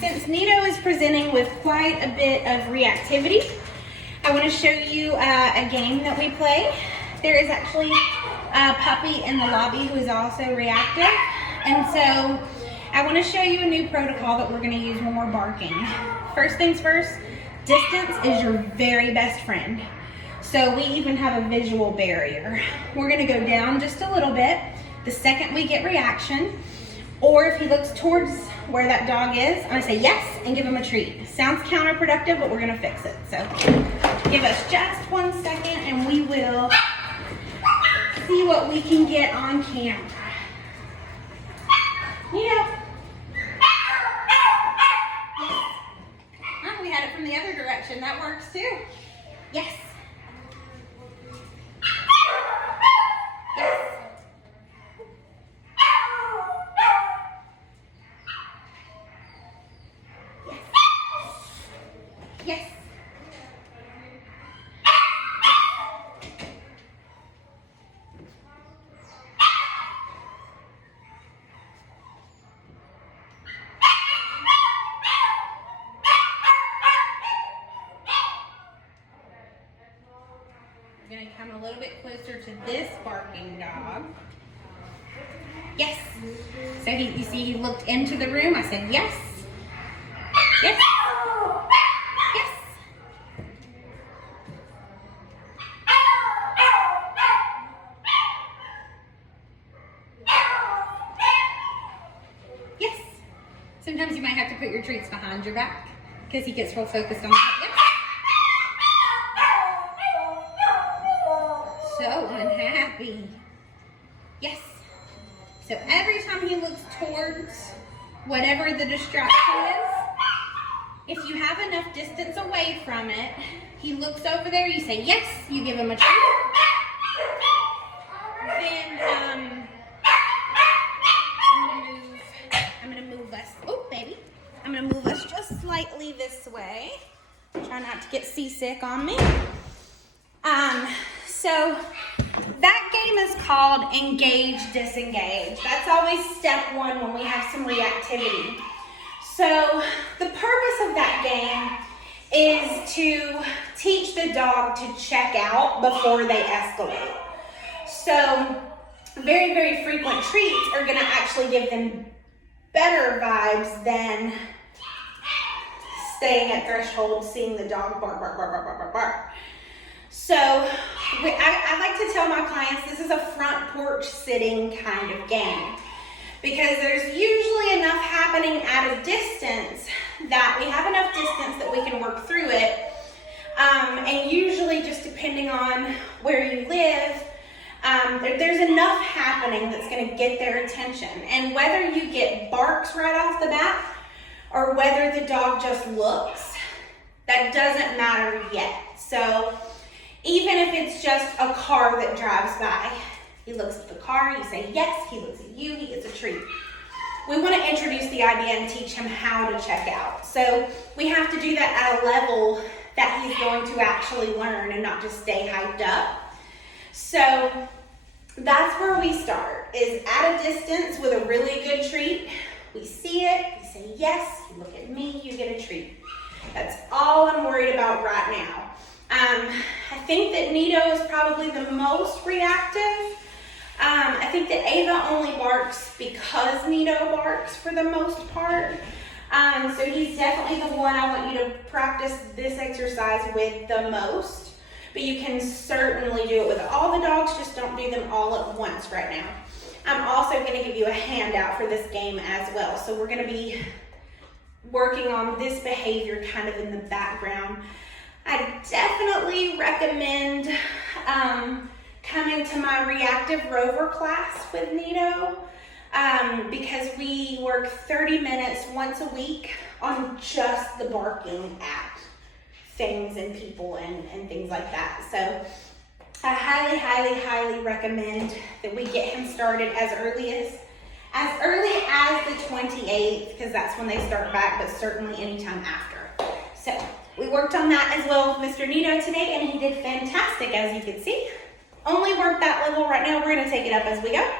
since Nito is presenting with quite a bit of reactivity, I want to show you a game that we play. There is actually a puppy in the lobby who is also reactive, and so I want to show you a new protocol that we're going to use when we're barking. First things first, distance is your very best friend. So we even have a visual barrier. We're going to go down just a little bit the second we get reaction, or if he looks towards where that dog is, I'm going to say yes and give him a treat. Sounds counterproductive, but we're going to fix it. So give us just 1 second and we will see what we can get on camera. Nito. Oh, we had it from the other direction. That works too. Yes. Yes. Yes. I'm going to come a little bit closer to this barking dog. Yes. So you see he looked into the room. I said yes. Yes. Yes. Yes. Sometimes you might have to put your treats behind your back because he gets real focused on that. Yes. So unhappy. Yes. So every time he looks towards whatever the distraction is, if you have enough distance away from it, he looks over there, you say yes, you give him a treat. Then I'm gonna move us, oh baby, I'm gonna move us just slightly this way. Try not to get seasick on me. So that game is called Engage, Disengage. That's always step one when we have some reactivity. So the purpose of that game is to teach the dog to check out before they escalate. So very, very frequent treats are gonna actually give them better vibes than staying at threshold, seeing the dog bark, bark, bark, bark, bark, bark, bark. So I like to tell my clients this is a front porch sitting kind of game because there's usually enough happening at a distance that we have enough distance that we can work through it. And usually just depending on where you live, there's enough happening that's going to get their attention. And whether you get barks right off the bat or whether the dog just looks, that doesn't matter yet. So even if it's just a car that drives by, he looks at the car, you say yes, he looks at you, he gets a treat. We want to introduce the idea and teach him how to check out. So we have to do that at a level that he's going to actually learn and not just stay hyped up. So that's where we start, is at a distance with a really good treat. We see it, we say yes, you look at me, you get a treat. That's all I'm worried about right now. I think that Nito is probably the most reactive. I think that Ava only barks because Nito barks for the most part. So he's definitely the one I want you to practice this exercise with the most. But you can certainly do it with all the dogs, just don't do them all at once right now. I'm also going to give you a handout for this game as well. So we're going to be working on this behavior kind of in the background. I definitely recommend coming to my reactive rover class with Nito because we work 30 minutes once a week on just the barking at things and people and things like that. So I highly, highly, highly recommend that we get him started as early as the 28th, because that's when they start back, but certainly anytime after. So we worked on that as well with Mr. Nito today, and he did fantastic, as you can see. Only worked that level right now. We're going to take it up as we go.